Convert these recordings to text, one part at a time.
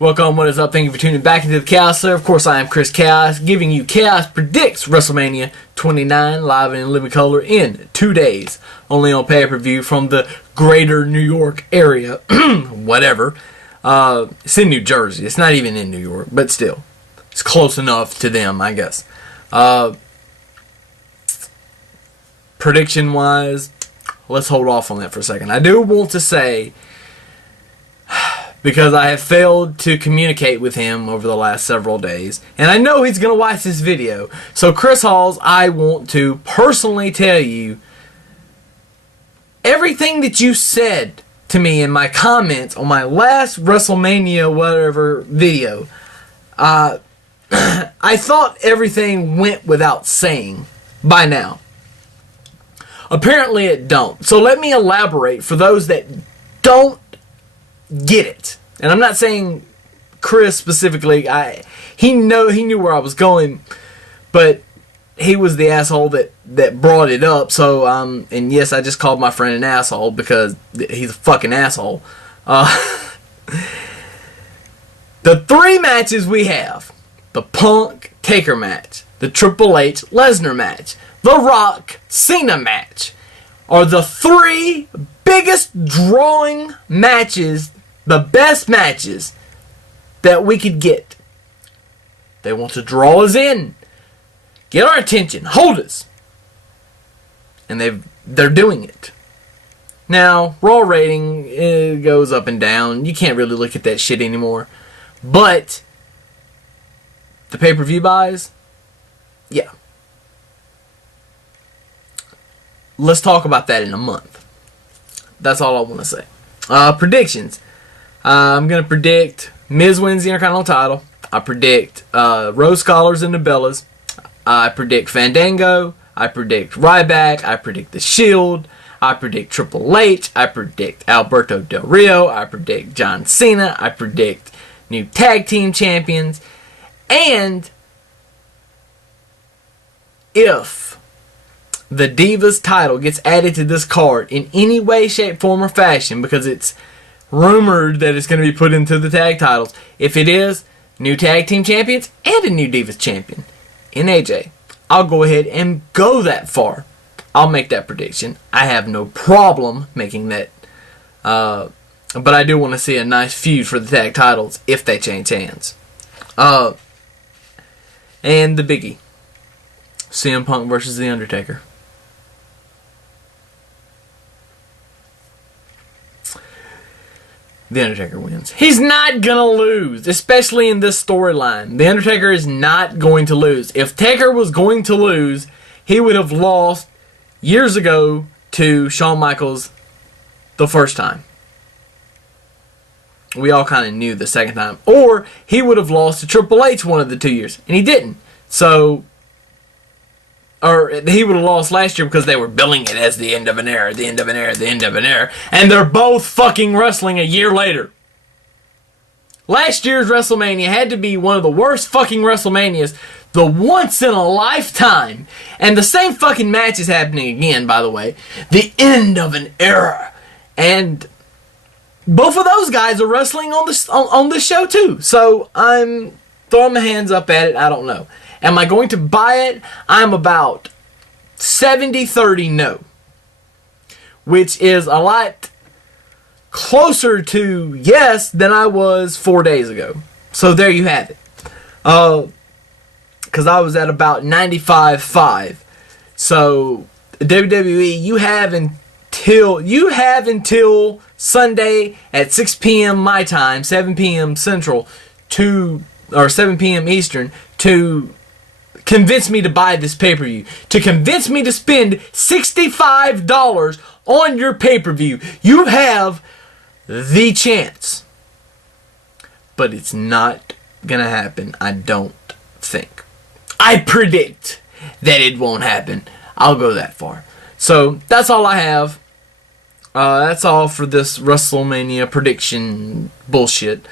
Welcome, what is up? Thank you for tuning back into the Chaos Lair. Of course, I am Chris Chaos, giving you Chaos Predicts WrestleMania 29 live and in living color in 2 days. Only on pay-per-view from the greater New York area. Whatever. It's in New Jersey. It's not even in New York, but still. It's close enough to them, I guess. Prediction-wise, let's hold off on that for a second. I do want to say, because I have failed to communicate with him over the last several days, and I know he's going to watch this video. So, Chris Halls, I want to personally tell you, everything that you said to me in my comments on my last WrestleMania whatever video, I thought everything went without saying by now. Apparently it don't. So let me elaborate for those that don't get it. And I'm not saying Chris specifically. He knew where I was going, but he was the asshole that brought it up. So and yes, I just called my friend an asshole because he's a fucking asshole. The three matches we have: the Punk Taker match, the Triple H Lesnar match, the Rock Cena match, are the three biggest drawing matches, the best matches that we could get. They want to draw us in, get our attention, hold us, and they're doing it. Now, Raw rating, it goes up and down. You can't really look at that shit anymore. But the pay-per-view buys, yeah. Let's talk about that in a month. That's all I want to say. Predictions. I'm going to predict Miz wins the Intercontinental title. I predict Rose Scholars and the Bellas. I predict Fandango. I predict Ryback. I predict The Shield. I predict Triple H. I predict Alberto Del Rio. I predict John Cena. I predict new tag team champions. And if the Divas title gets added to this card in any way, shape, form, or fashion, because it's rumored that it's going to be put into the tag titles, if it is, new tag team champions and a new Divas champion in AJ, I'll go ahead and go that far. I'll make that prediction. I have no problem making that. But I do want to see a nice feud for the tag titles if they change hands. And the biggie. CM Punk versus The Undertaker. The Undertaker wins. He's not gonna lose, especially in this storyline. The Undertaker is not going to lose. If Taker was going to lose, he would have lost years ago to Shawn Michaels the first time. We all kind of knew the second time. Or he would have lost to Triple H one of the 2 years, and he didn't. So, or he would have lost last year because they were billing it as the end of an era, the end of an era, the end of an era. And they're both fucking wrestling a year later. Last year's WrestleMania had to be one of the worst fucking WrestleManias, the once in a lifetime. And the same fucking match is happening again, by the way. The end of an era. And both of those guys are wrestling on this show too. So I'm throwing my hands up at it. I don't know. Am I going to buy it? I'm about 70-30 no. Which is a lot closer to yes than I was 4 days ago. So there you have it. Because I was at about 95.5. So WWE, you have until Sunday at 6 p.m. my time, 7 p.m. Central, or 7 p.m. Eastern, to convince me to buy this pay-per-view. To convince me to spend $65 on your pay-per-view. You have the chance. But it's not going to happen, I don't think. I predict that it won't happen. I'll go that far. So, that's all I have. That's all for this WrestleMania prediction bullshit.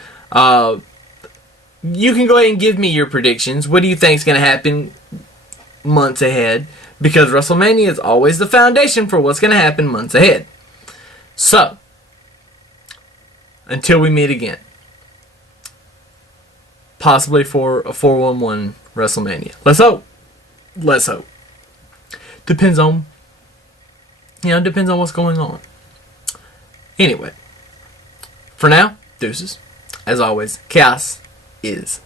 You can go ahead and give me your predictions. What do you think is going to happen months ahead? Because WrestleMania is always the foundation for what's going to happen months ahead. So, until we meet again, possibly for a 4-1-1 WrestleMania. Let's hope. Let's hope. Depends on what's going on. Anyway, for now, deuces. As always, chaos is